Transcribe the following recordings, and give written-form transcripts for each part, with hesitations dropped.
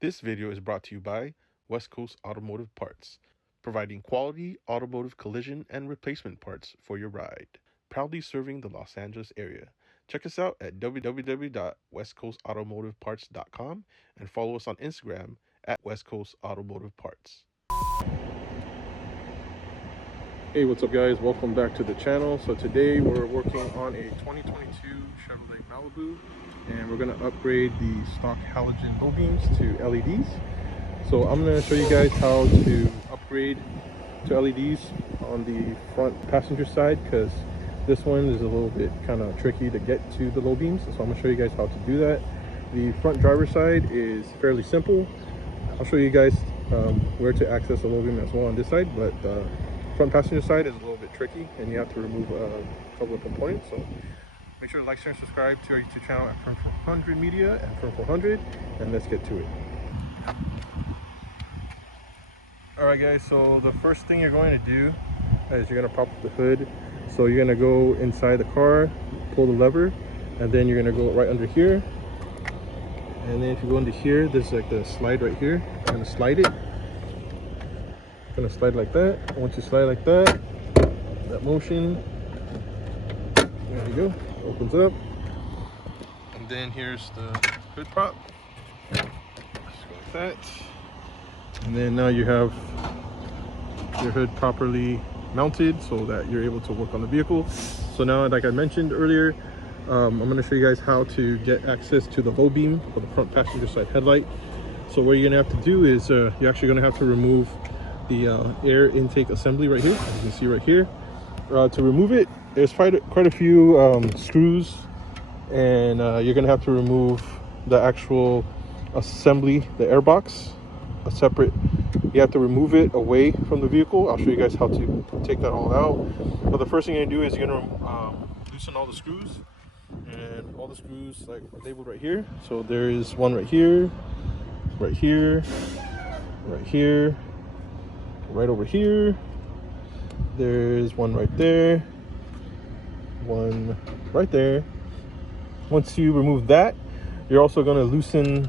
This video is brought to you by West Coast Automotive Parts, providing quality automotive collision and replacement parts for your ride. Proudly serving the Los Angeles area. Check us out at www.westcoastautomotiveparts.com and follow us on Instagram at West Coast Automotive Parts. Hey, what's up guys? Welcome back to the channel. So today we're working on a 2022 Chevy Malibu, and we're going to upgrade the stock halogen low beams to LEDs. So I'm going to show you guys how to upgrade to LEDs on the front passenger side, because this one is a little bit kind of tricky to get to the low beams. So I'm going to show you guys how to do that. The front driver side is fairly simple. I'll show you guys where to access the low beam as well on this side, but front passenger side is a little bit tricky and you have to remove a couple of components. So make sure to like, share, and subscribe to our YouTube channel at Firm 400 Media and Firm 400, and let's get to it. Alright guys, so the first thing you're going to do is you're going to pop up the hood. So you're going to go inside the car, pull the lever, and then you're going to go right under here. And then if you go into here, there's like the slide right here. You're going to slide it. Gonna slide like that. Once you slide like that, that motion, there you go, opens up. And then here's the hood prop. Just go like that. And then now you have your hood properly mounted so that you're able to work on the vehicle. So now, like I mentioned earlier, I'm going to show you guys how to get access to the low beam for the front passenger side headlight. So what you're going to have to do is you're actually going to have to remove the air intake assembly right here, as you can see right here. To remove it, there's quite a few screws, and you're gonna have to remove the actual assembly, the air box, a separate. You have to remove it away from the vehicle. I'll show you guys how to take that all out. But the first thing you're gonna do is you're gonna loosen all the screws, and all the screws like are labeled right here. So there is one right here, right here, right here, right over here. There's one right there, one right there. Once you remove that, you're also going to loosen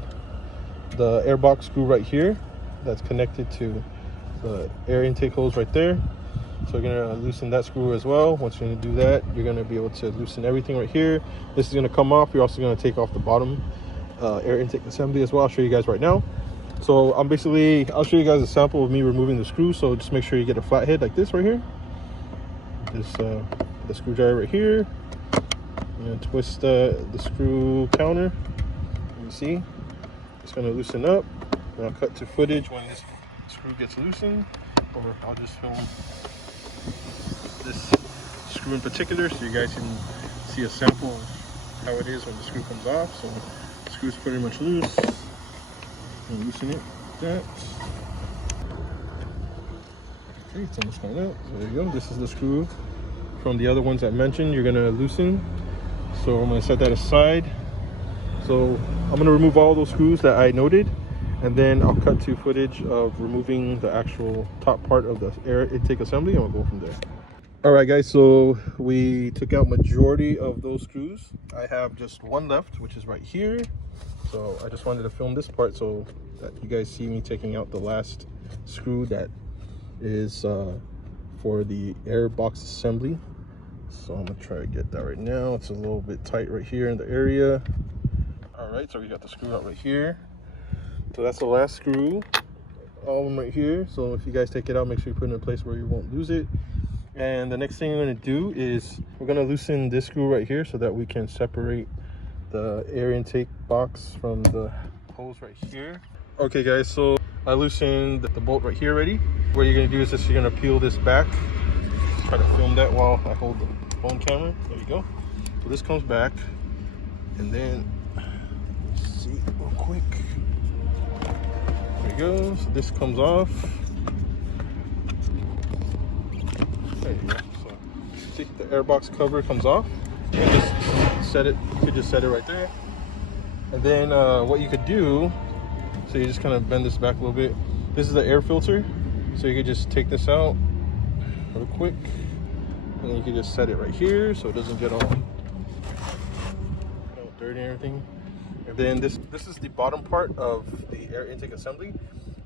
the airbox screw right here that's connected to the air intake hose right there. So you're going to loosen that screw as well. Once you're going to do that, you're going to be able to loosen everything right here. This is going to come off. You're also going to take off the bottom air intake assembly as well. I'll show you guys right now. So I'll show you guys a sample of me removing the screw. So just make sure you get a flat head like this right here. This the screwdriver right here. I'm gonna twist the screw counter. You see, it's gonna loosen up. And I'll cut to footage when this screw gets loosened, or I'll just film this screw in particular so you guys can see a sample of how it is when the screw comes off. So the screw's pretty much loose. And loosen it like that. Okay, it's almost coming out. So there you go. This is the screw from the other ones I mentioned you're gonna loosen. So I'm gonna set that aside. So I'm gonna remove all those screws that I noted, and then I'll cut to footage of removing the actual top part of the air intake assembly, and we'll go from there. All right guys, so we took out majority of those screws. I have just one left, which is right here. So I just wanted to film this part so that you guys see me taking out the last screw that is for the air box assembly. So I'm gonna try to get that right now. It's a little bit tight right here in the area. All right, so we got the screw out right here. So that's the last screw, all of them right here. So if you guys take it out, make sure you put it in a place where you won't lose it. And the next thing we're gonna do is we're gonna loosen this screw right here so that we can separate the air intake box from the hose right here. Okay guys, so I loosened the bolt right here already. What you're gonna do is just you're gonna peel this back. Try to film that while I hold the phone camera. There you go. So this comes back, and then let's see real quick. There you go. So this comes off. There you go. So see, the airbox cover comes off. You can just set it. You could just set it right there. And then what you could do, so you just kind of bend this back a little bit. This is the air filter, so you could just take this out real quick, and then you can just set it right here so it doesn't get all dirty and everything. And then this is the bottom part of the air intake assembly.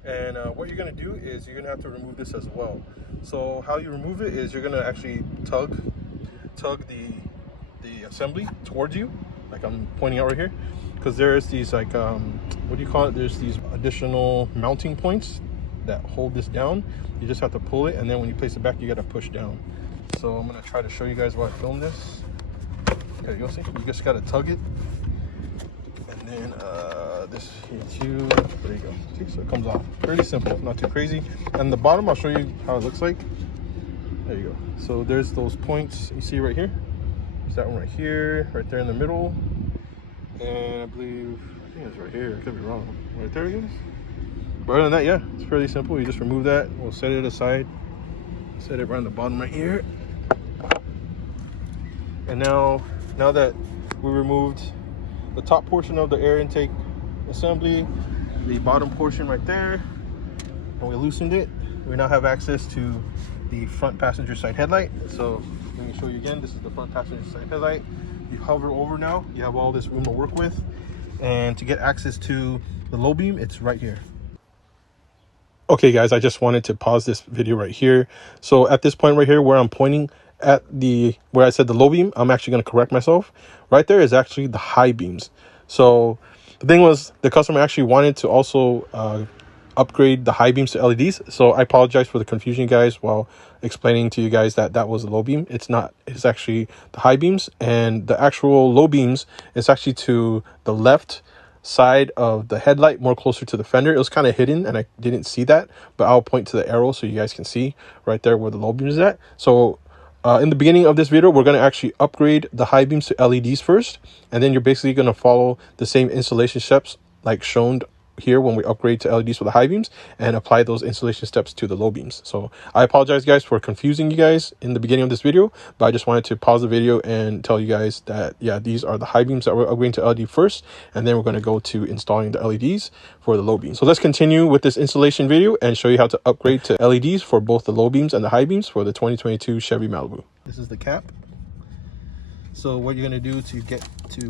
And what you're gonna do is you're gonna have to remove this as well. So how you remove it is you're gonna actually tug the assembly towards you, like I'm pointing out right here, because there's these like what do you call it? There's these additional mounting points that hold this down. You just have to pull it, and then when you place it back, you gotta push down. So I'm gonna try to show you guys while I film this. Okay, you'll see. You just gotta tug it, and then this hits you. There you go. See, so it comes off. Pretty simple, not too crazy. And the bottom, I'll show you how it looks like. There you go. So there's those points you see right here. There's that one right here, right there in the middle, and I think it's right here. I could be wrong. Right there, I guess. But other than that, yeah, it's fairly simple. You just remove that. We'll set it aside. Set it right on the bottom right here. And now that we removed the top portion of the air intake assembly, the bottom portion right there, and we loosened it, we now have access to the front passenger side headlight. So let me show you again. This is the front passenger side headlight. You hover over now, you have all this room to work with. And to get access to the low beam, it's right here. Okay guys, I just wanted to pause this video right here. So at this point right here where I'm pointing at where I said the low beam, I'm actually going to correct myself. Right there is actually the high beams. So the thing was, the customer actually wanted to also upgrade the high beams to LEDs. So I apologize for the confusion, guys, while explaining to you guys that that was a low beam. It's not. It's actually the high beams, and the actual low beams is actually to the left side of the headlight, more closer to the fender. It was kind of hidden and I didn't see that, but I'll point to the arrow so you guys can see right there where the low beam is at. So in the beginning of this video, we're going to actually upgrade the high beams to LEDs first, and then you're basically going to follow the same installation steps like shown here when we upgrade to LEDs for the high beams, and apply those installation steps to the low beams. So I apologize guys for confusing you guys in the beginning of this video, but I just wanted to pause the video and tell you guys that yeah, these are the high beams that we're upgrading to LED first, and then we're going to go to installing the LEDs for the low beams. So let's continue with this installation video and show you how to upgrade to LEDs for both the low beams and the high beams for the 2022 Chevy Malibu. This is the cap. So what you're going to do to get to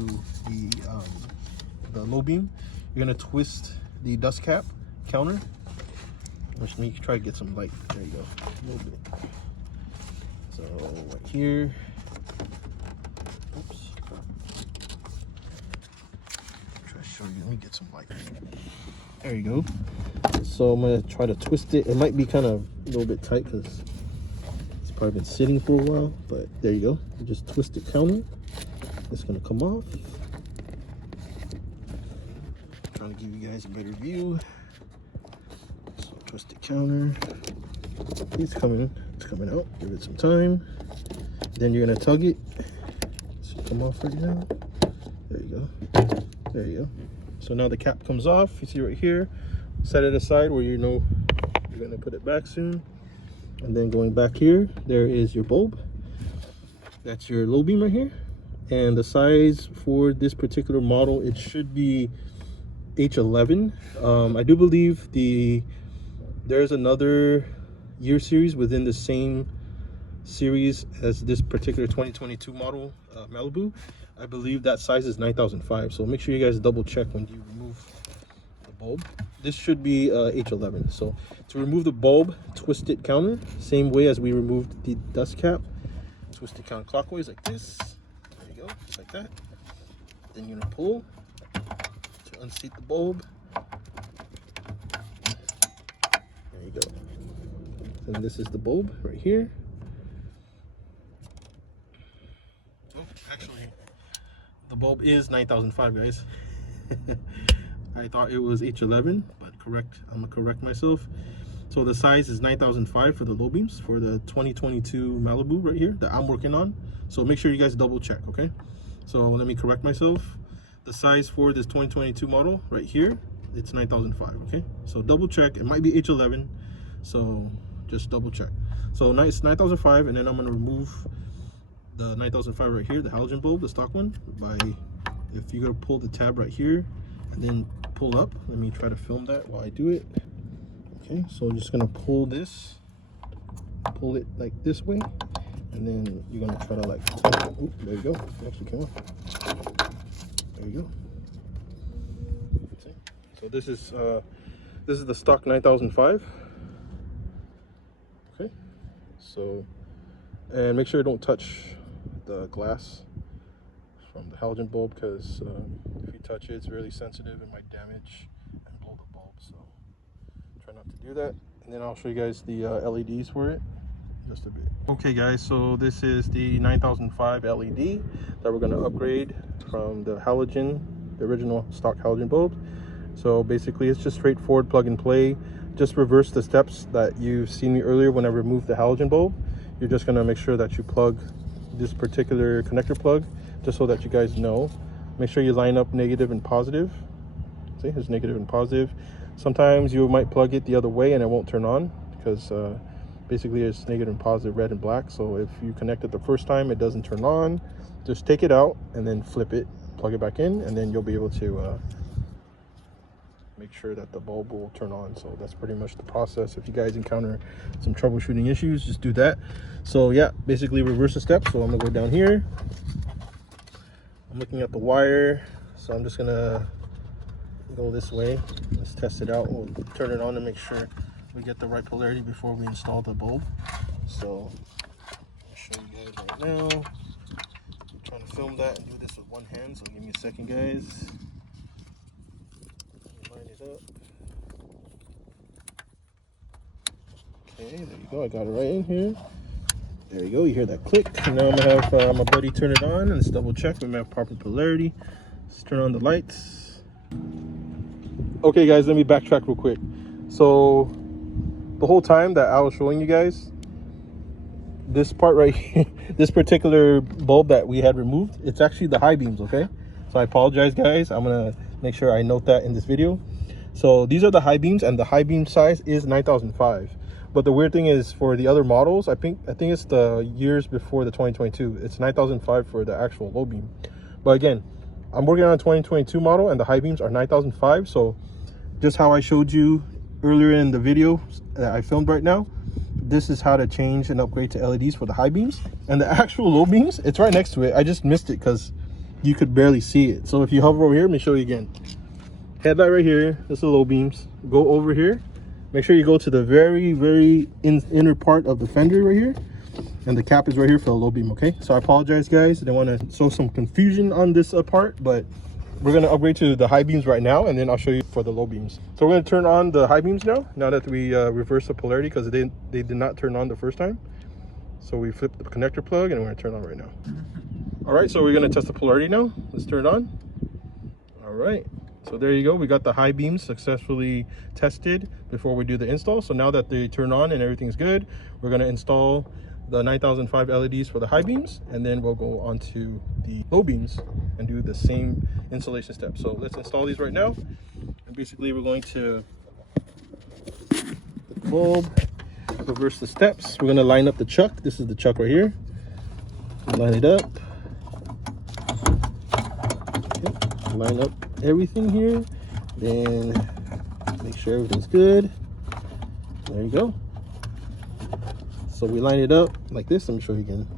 the low beam, you're going to twist the dust cap counter. Let me try to get some light. There you go. A little bit. So right here. Oops. Try to show you. Let me get some light. There you go. So I'm going to try to twist it. It might be kind of a little bit tight because it's probably been sitting for a while. But there you go. You just twist the counter. It's going to come off. Trying to give you guys a better view. So twist the counter. It's coming out. Give it some time. Then you're gonna tug it. So come off right now. There you go. There you go. So now the cap comes off. You see right here. Set it aside where you know you're gonna put it back soon. And then going back here, there is your bulb. That's your low beam right here. And the size for this particular model, it should be H11. I do believe there's another year series within the same series as this particular 2022 model Malibu. I believe that size is 9005. So make sure you guys double check when you remove the bulb. This should be H11. So to remove the bulb, twist it counter, same way as we removed the dust cap. Twist it counterclockwise like this. There you go, just like that. Then you're gonna pull to unseat the bulb. There you go. And this is the bulb right here. Oh, actually, the bulb is 9005, guys. I thought it was H11, but I'm gonna correct myself. So the size is 9005 for the low beams for the 2022 Malibu right here that I'm working on. So make sure you guys double check, okay? So let me correct myself. The size for this 2022 model right here, it's 9005, okay? So double check. It might be H11, so just double check. So it's 9005, and then I'm gonna remove the 9005 right here, the halogen bulb, the stock one, by, if you're gonna pull the tab right here and then pull up. Let me try to film that while I do it. Okay, so I'm just gonna pull this, pull it like this way, and then you're gonna try to like, oop, there you go, it actually came off. There you go. So this is the stock 9005. Okay, so, and make sure you don't touch the glass from the halogen bulb, because if you touch it, it's really sensitive. It might damage and blow the bulb, so try not to do that. And then I'll show you guys the LEDs for it just a bit. Okay guys, so this is the 9005 LED that we're going to upgrade from the halogen, the original stock halogen bulb. So basically it's just straightforward plug and play. Just reverse the steps that you've seen me earlier when I removed the halogen bulb. You're just going to make sure that you plug this particular connector plug, just so that you guys know. Make sure you line up negative and positive. See, there's negative and positive. Sometimes you might plug it the other way and it won't turn on, because basically it's negative and positive, red and black. So if you connect it the first time it doesn't turn on, just take it out and then flip it, plug it back in, and then you'll be able to make sure that the bulb will turn on. So that's pretty much the process. If you guys encounter some troubleshooting issues, just do that. So yeah, basically reverse the steps. So I'm gonna go down here. I'm looking at the wire, so I'm just gonna go this way. Let's test it out. We'll turn it on to make sure we get the right polarity before we install the bulb. So I'll show you guys right now. I'm trying to film that and do this with one hand, so give me a second, guys. Line it up. Okay, there you go. I got it right in here. There you go. You hear that click. And now I'm gonna have my buddy turn it on and let's double check we have proper polarity. Let's turn on the lights. Okay guys, let me backtrack real quick. So the whole time that I was showing you guys this part right here, this particular bulb that we had removed, it's actually the high beams. Okay, so I apologize guys. I'm gonna make sure I note that in this video. So these are the high beams, and the high beam size is 9005. But the weird thing is, for the other models, I think it's the years before the 2022, it's 9005 for the actual low beam. But again, I'm working on a 2022 model and the high beams are 9005. So just how I showed you earlier in the video that I filmed right now, this is how to change and upgrade to LEDs for the high beams. And the actual low beams, it's right next to it. I just missed it because you could barely see it. So if you hover over here, let me show you again. Headlight right here, this is the low beams. Go over here, make sure you go to the very inner part of the fender right here, and the cap is right here for the low beam. Okay, so I apologize guys, I didn't want to sow some confusion on this part, but we're going to upgrade to the high beams right now, and then I'll show you for the low beams. So we're going to turn on the high beams now that we reversed the polarity, because they did not turn on the first time. So we flipped the connector plug and we're going to turn it on right now. All right, so we're going to test the polarity now. Let's turn it on. All right, so there you go. We got the high beams successfully tested before we do the install. So now that they turn on and everything's good, we're going to install the 9005 LEDs for the high beams, and then we'll go on to the low beams and do the same installation steps. So let's install these right now. And basically we're going to the bulb, reverse the steps. We're going to line up the chuck. This is the chuck right here. Line it up. Okay. Line up everything here. Then make sure everything's good. There you go. So we line it up like this. Let me show you again.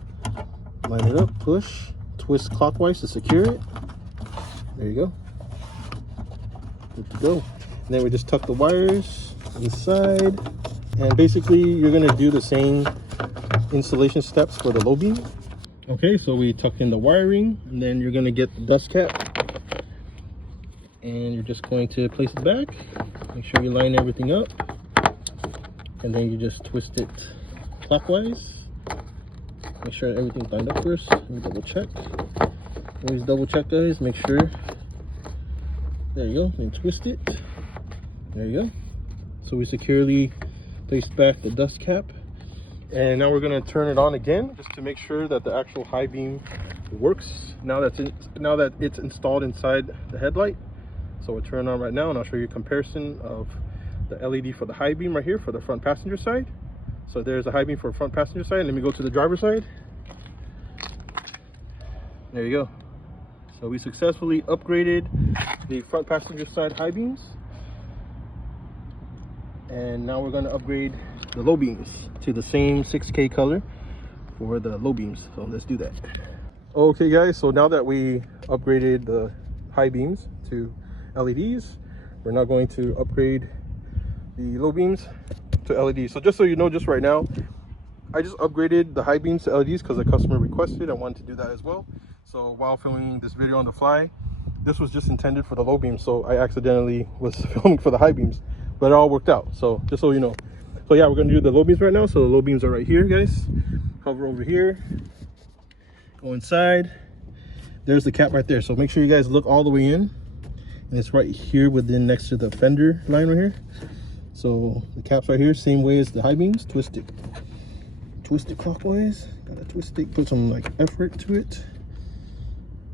Line it up, push, twist clockwise to secure it. There you go. Good to go. And then we just tuck the wires inside. And basically you're gonna do the same installation steps for the low beam. Okay, so we tuck in the wiring, and then you're gonna get the dust cap. And you're just going to place it back. Make sure you line everything up. And then you just twist it clockwise. Make sure everything's lined up first. Let me double check. Always double check guys, make sure. There you go, then twist it. There you go. So we securely placed back the dust cap. And now we're gonna turn it on again, just to make sure that the actual high beam works now that it's installed inside the headlight. So we'll turn it on right now, and I'll show you a comparison of the LED for the high beam right here for the front passenger side. So there's a high beam for front passenger side. Let me go to the driver's side. There you go. So we successfully upgraded the front passenger side high beams. And now we're going to upgrade the low beams to the same 6K color for the low beams. So let's do that. Okay guys, so now that we upgraded the high beams to LEDs, We're now going to upgrade the low beams to LEDs. So just so you know, just right now, I just upgraded the high beams to LEDs because the customer requested. I wanted to do that as well. So while filming this video on the fly, this was just intended for the low beams. So I accidentally was filming for the high beams, but it all worked out. So just so you know. So yeah, we're gonna do the low beams right now. So the low beams are right here, guys. Hover over here, go inside. There's the cap right there. So make sure you guys look all the way in. And it's right here within next to the fender line right here. So the cap's right here, same way as the high beams. Twist it clockwise. Gotta twist it, put some like effort to it.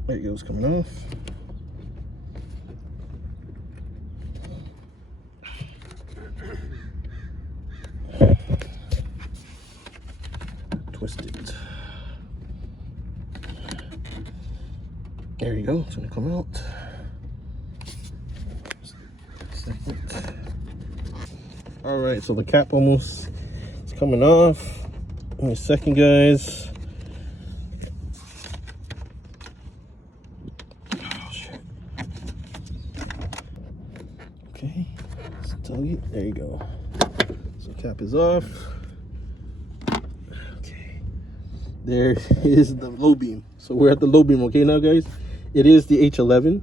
There it goes, coming off. Twist it. There you go, it's gonna come out. All right, so the cap almost is coming off. In a second, guys. Oh shit. Okay, let's tug it. There you go. So cap is off. Okay, there is the low beam. So we're at the low beam. Okay, now guys, it is the H11.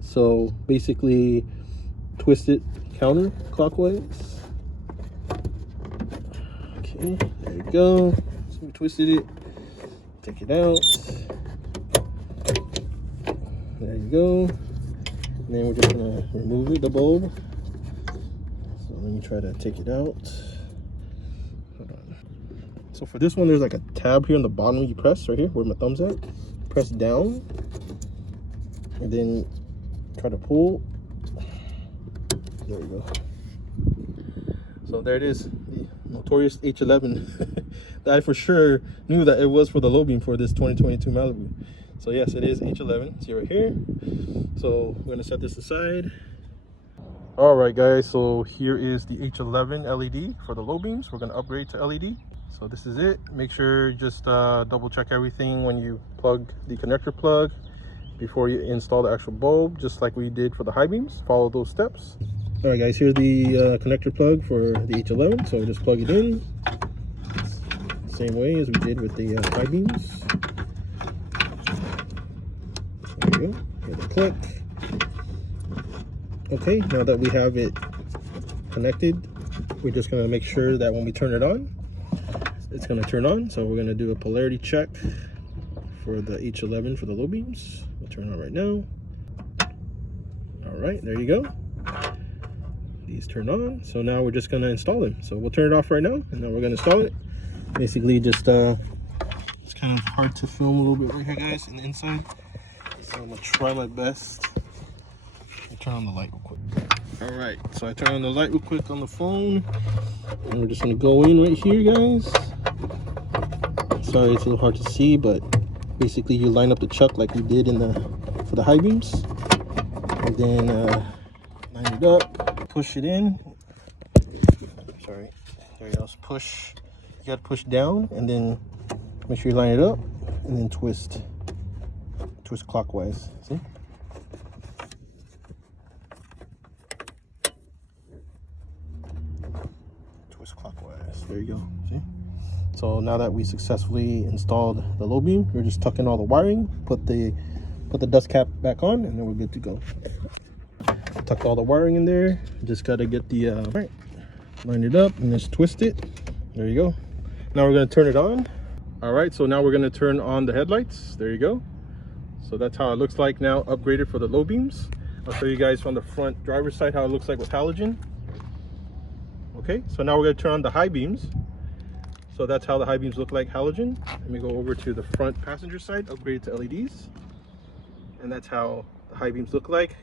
So basically, twist it counterclockwise. Okay, there you go. So we twisted it. Take it out. There you go. And then we're just gonna remove it, the bulb. So let me try to take it out. Hold on. So for this one, there's like a tab here on the bottom. You press right here where my thumb's at. Press down, and then try to pull. There we go. So there it is, the notorious H11 that I for sure knew that it was for the low beam for this 2022 Malibu. So yes, it is H11. See right here. So we're gonna set this aside. All right, guys. So here is the H11 LED for the low beams. We're gonna upgrade to LED. So this is it. Make sure you just double check everything when you plug the connector plug before you install the actual bulb, just like we did for the high beams. Follow those steps. All right, guys, here's the connector plug for the H11. So just plug it in, same way as we did with the high beams. There you go, hear the click. Okay, now that we have it connected, we're just gonna make sure that when we turn it on, it's gonna turn on. So we're gonna do a polarity check for the H11 for the low beams. We'll turn it on right now. All right, there you go. These turn on. So now we're just gonna install them. So we'll turn it off right now, and then we're gonna install it. Basically, just it's kind of hard to film a little bit right here, guys, in the inside. So I'm gonna try my best. I'll turn on the light real quick. All right, so I turn on the light real quick on the phone, and we're just gonna go in right here, guys. Sorry, it's a little hard to see, but basically you line up the chuck like we did for the high beams, and then line it up, push it in. Sorry, there you go. Push. You gotta push down, and then make sure you line it up, and then twist clockwise. See? Twist clockwise. There you go. See? So now that we successfully installed the low beam, we're just tucking all the wiring, put the dust cap back on, and then we're good to go. Tucked all the wiring in there. Just gotta get the right, line it up and just twist it. There you go. Now we're gonna turn it on. All right, so now we're gonna turn on the headlights. There you go. So that's how it looks like now, upgraded for the low beams. I'll show you guys from the front driver's side how it looks like with halogen. Okay, so now we're gonna turn on the high beams. So that's how the high beams look like halogen. Let me go over to the front passenger side, upgraded to LEDs. And that's how the high beams look like.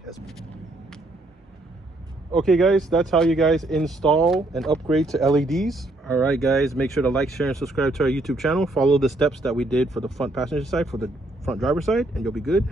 Okay guys, that's how you guys install and upgrade to LEDs. All right guys, make sure to like, share, and subscribe to our YouTube channel. Follow the steps that we did for the front passenger side, for the front driver side, and you'll be good.